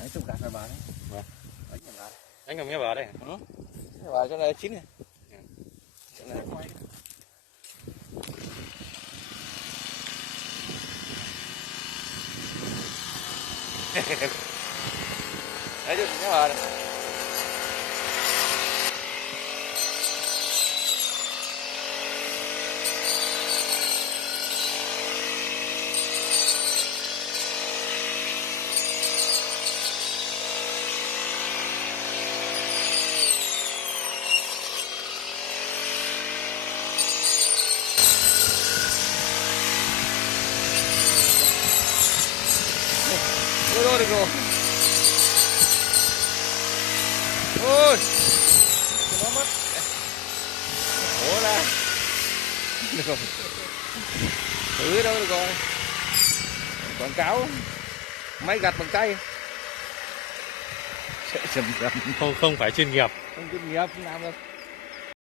Đấy, chụp gạt vào bà đấy. Vâng. Đánh vào bà. Đánh cầm nghe vào đây. Ừ. Vào cho này chín này. Chỗ này. Đấy chứ, nghe vào đây. Ôi được rồi. Ôi. Nó mất. Ủa ra. Được rồi. Thử đâu được rồi. Quảng cáo máy gặt bằng tay. Không phải chuyên nghiệp. Không chuyên nghiệp không làm được.